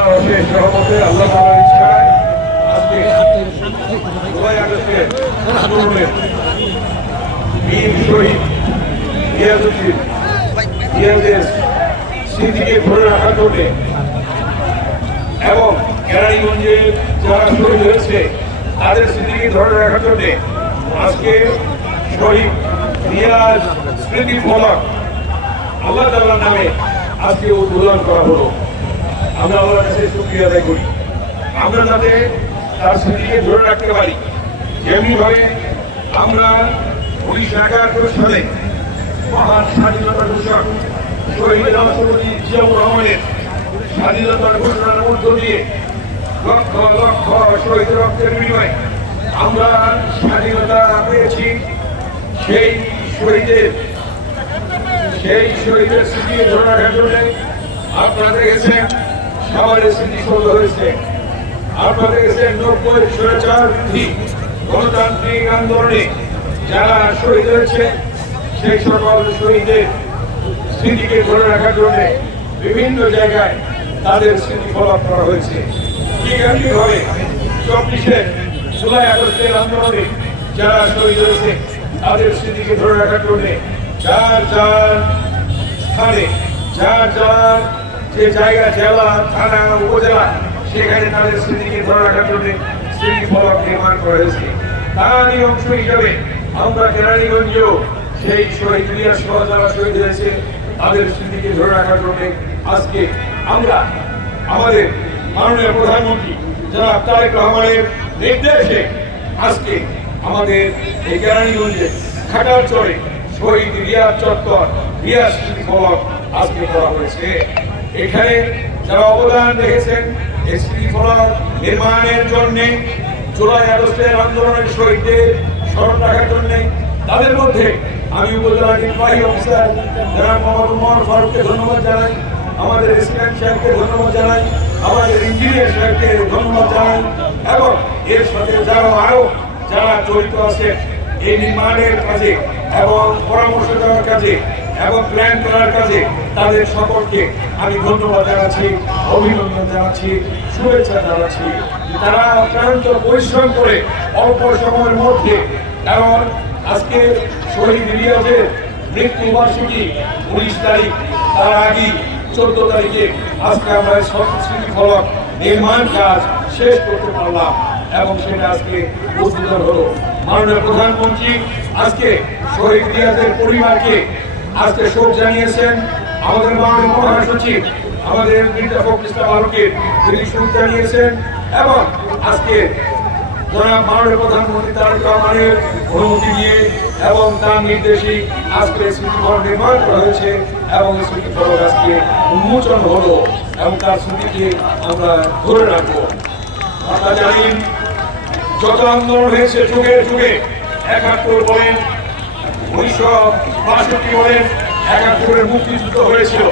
সহমতে আল্লাহ তাআলার ইচ্ছায় আজকে 9 আগস্টের আন্দোলনের বীর শহীদ জিয়াউদ্দিনের স্মৃতিকে ধরে রাখার জন্য এবং কেরানীগঞ্জের যারা শহীদ হয়েছে তাদের স্মৃতিকে ধরে রাখার জন্য আজকে শহীদ রিয়াজ স্মৃতি ফলক আল্লাহ তাআলার নামে আজকে উদ্বোধন করা হলো। আমরা আল্লাহর কাছে শুকরিয়া আদায় করি আমরা যাতে তার স্মৃতিকে ধরে রাখতে পারি। যেমনিভাবে আমরা 1971 সালে মহান স্বাধীনতা ঘোষক শহীদ রাষ্ট্রপতি জিয়াউর রহমানের স্বাধীনতার ঘোষণার মধ্য দিয়ে লক্ষ লক্ষ শহীদ রক্তের বিনিময়ে আমরা স্বাধীনতা পেয়েছি। সেই শহীদের স্মৃতিকে ধরে রাখার জন্য আপনারা দেখেছেন সবারই স্মৃতিসৌধ হয়েছে। আপনারা দেখেছেন 90 স্বৈরাচার বিরোধী গণতান্ত্রিক আন্দোলনে যারা শহীদ হয়েছে সেই সকল শহীদের স্মৃতিকে ধরে রাখার জন্য বিভিন্ন জায়গায় তাদের স্মৃতি ফলক করা হয়েছে। ঠিক এমনিভাবে 24 জুলাই আগস্টের আন্দোলনে যারা শহীদ হয়েছে তাদের স্মৃতিকে ধরে রাখার জন্য যার যার স্থানে যার যার যে জায়গা জেলা থানা উপজেলা সেখানে তাদের স্মৃতিকে ধরে রাখার জন্য স্মৃতি ফলক নির্মাণ করা হয়েছে। তারই অংশ হিসাবে আমরা কেরানীগঞ্জেও সেই শহীদ রিয়াজ সহ যারা শহীদ হয়েছে তাদের স্মৃতিকে ধরে রাখার জন্য আজকে আমরা আমাদের মাননীয় প্রধানমন্ত্রী যারা তারেক রহমানের নির্দেশে আজকে আমাদের এই কেরানীগঞ্জে খাটারচরে শহীদ রিয়াজ চত্বর রিয়াজ স্মৃতি ফলক আজকে করা হয়েছে। এখানে যারা অবদান রেখেছেন এই স্মৃতি ফলক নির্মাণের জন্য জুলাই আগস্টের আন্দোলনের শহীদদের স্মরণ রাখার জন্য তাদের মধ্যে আমি উপজেলা নির্বাহী অফিসার যারা মোহাম্মদ উমর ফারুককে ধন্যবাদ জানাই, আমাদের রেসিডেন্ট সাহেবকে ধন্যবাদ জানাই, আমাদের ইঞ্জিনিয়ার সাহেবকে ধন্যবাদ জানাই এবং এর সাথে আরো যারা জড়িত আছেন এই নির্মাণের কাজে এবং পরামর্শ দেওয়ার কাজে এবং প্ল্যান করার কাজে তাদের সকলকে আমি ধন্যবাদ জানাচ্ছি, অভিনন্দন জানাচ্ছি, শুভেচ্ছা জানাচ্ছি। তারা অত্যন্ত পরিশ্রম করে অল্প সময়ের মধ্যে এবং আজকে শহীদ রিয়াজের মৃত্যু বার্ষিকী 19 তারিখ তার আগে 14 তারিখে আজকে আমরা স্মৃতি ফলক নির্মাণ কাজ শেষ করতে পারলাম এবং সেটা আজকে উদ্বোধন হলো। মাননীয় প্রধানমন্ত্রী আজকে শহীদ রিয়াজের পরিবারকে আজকে শোক জানিয়েছেন। আমাদের মাননীয় মহাসচিব আমাদের মির্জা ফখরুল ইসলাম আলমগীর তিনি শোক জানিয়েছেন এবং আজকে জনাব মাননীয় প্রধানমন্ত্রী তারেক রহমানের অনুমতি নিয়ে এবং তার নির্দেশে আজকে স্মৃতি ফলক নির্মাণ করা হয়েছে এবং স্মৃতি ফলক আজকে উন্মোচন হলো এবং তার স্মৃতিকে আমরা ধরে রাখবো। আপনারা জানেন যত আন্দোলন হয়েছে যুগে যুগে 71 বলেন 1962 বলেন 71 মুক্তিযুদ্ধ হয়েছিল।